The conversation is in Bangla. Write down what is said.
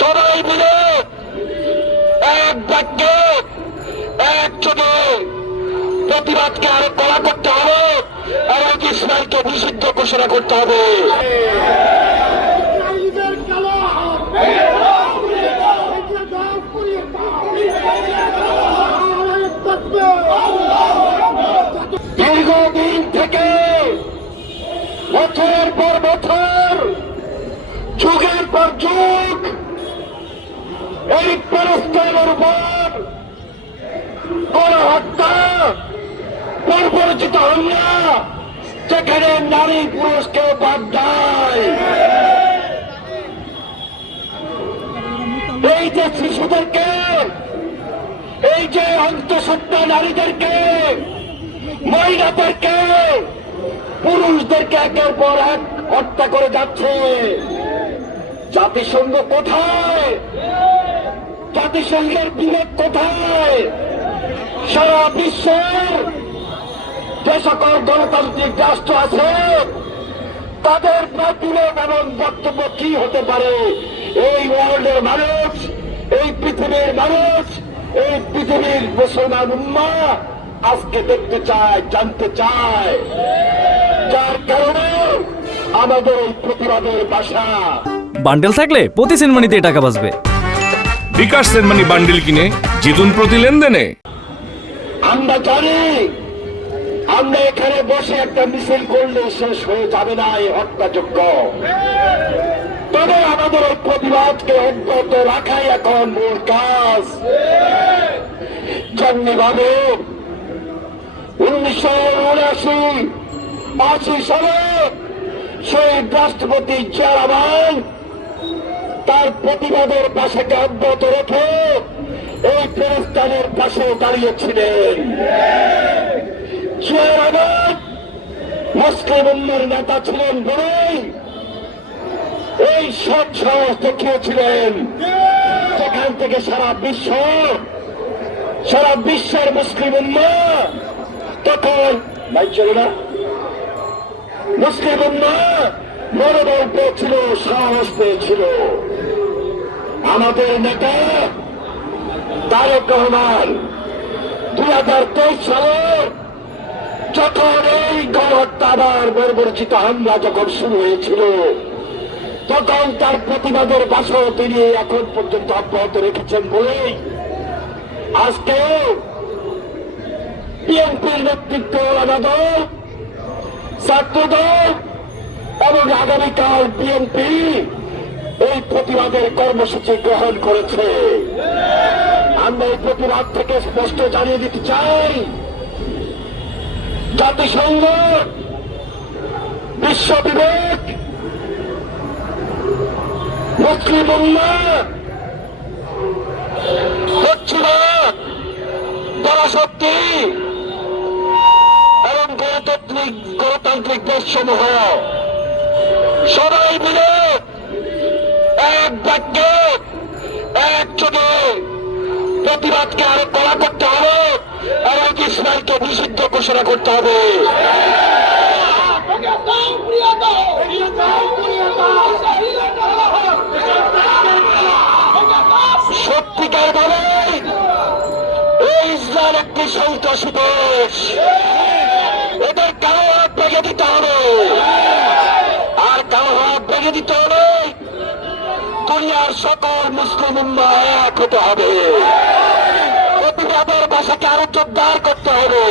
সবাই মিলে এক বাক্যে একযোগে প্রতিবাদকে আরো কড়া করতে হবে এবং ইসরায়েলকে নিষিদ্ধ ঘোষণা করতে হবে। দীর্ঘদিন থেকে বছরের পর বছর যুগের পর যুগ এই প্যালেস্টাইনের উপর গণহত্যা, বর্বরচিত হামলা, যেখানে নারী পুরুষকে বাদ দেয়, এই যে শিশুদেরকে, এই যে অন্তঃসত্ত্বা নারীদেরকে, মহিলাদেরকে, পুরুষদেরকে একের পর এক হত্যা করে যাচ্ছে। জাতিসংঘ কোথায়? জাতিসংঘের বিবেক কোথায়? সারা বিশ্বের যে সকল গণতান্ত্রিক রাষ্ট্র আছে তাদের বিবেক এবং বক্তব্য কি হতে পারে? এই ওয়ার্ল্ডের মানুষ, এই পৃথিবীর মানুষ, এই পৃথিবীর মুসলমান উম্মাহ আজকে দেখতে চায়, জানতে চায়, যার কারণে আমাদের এই প্রতিবাদের ভাষা। বান্ডেল থাকলে প্রতি সেনমানিতে টাকা বাঁচবে। বিকাশ সেনমানি বান্ডেল কিনে জিতুন প্রতি লেনদেনে। আমরা জানি আমরা এখানে বসে একটা মিছিল করলে শেষ হয়ে যাবে না এই হত্যাযজ্ঞ। তবে আমাদের এই প্রতিবাদকে অব্যাহত রাখাই এখন মূল কাজ। যেমনিভাবে 1979-80 সালে শহীদ রাষ্ট্রপতি জিয়া রহমান তার প্রতিবাদের ভাষাকে অব্যাহত রেখে এই ফিলিস্তিনের পাশে দাঁড়িয়েছিলেন। জিয়া রহমান মুসলিম উম্মার নেতা ছিলেন বলেই এই সৎ সাহস দেখিয়েছিলেন, যেখান থেকে সারা বিশ্বের মুসলিম উম্মাহ তখন মুসলিম উম্মাহ মনোবল পেয়েছিল, সাহস পেয়েছিল। আমাদের নেতা তারেক রহমান 2023 সালে যখন এই গণহত্যা আবার বর্বরচিত হামলা যখন শুরু হয়েছিল, তখন তার প্রতিবাদের ভাষাও তিনি এখন পর্যন্ত অব্যাহত রেখেছেন বলেই আজকে বিএনপির নেতৃত্ব দল, ছাত্রদল এবং আগামীকাল বিএনপি এই প্রতিবাদের কর্মসূচি গ্রহণ করেছে। আমরা এই প্রতিবাদ থেকে স্পষ্ট জানিয়ে দিতে চাই, জাতিসংঘ, বিশ্ব বিবেক, মুসলিম উম্মাহ, পশ্চিমবঙ্গ পরাশক্তি এবং গণতান্ত্রিক দেশসমূহ সবাই মিলে এক বাক্যে একযোগে প্রতিবাদকে আরো কড়া করতে হবে এবং ইসরায়েলকে নিষিদ্ধ ঘোষণা করতে হবে। সত্যিকার ভাবে ইসরায়েল একটি সন্ত্রাসী দেশ, এদের কারো হাত ভেঙে দিতে হবে, আর কারো হাত ভেঙে দিতে হলে দুনিয়ার সকল মুসলিম উম্মাহ এক হতে হবে, প্রতিবাদের ভাষাকে আরো জোরদার করতে হবে।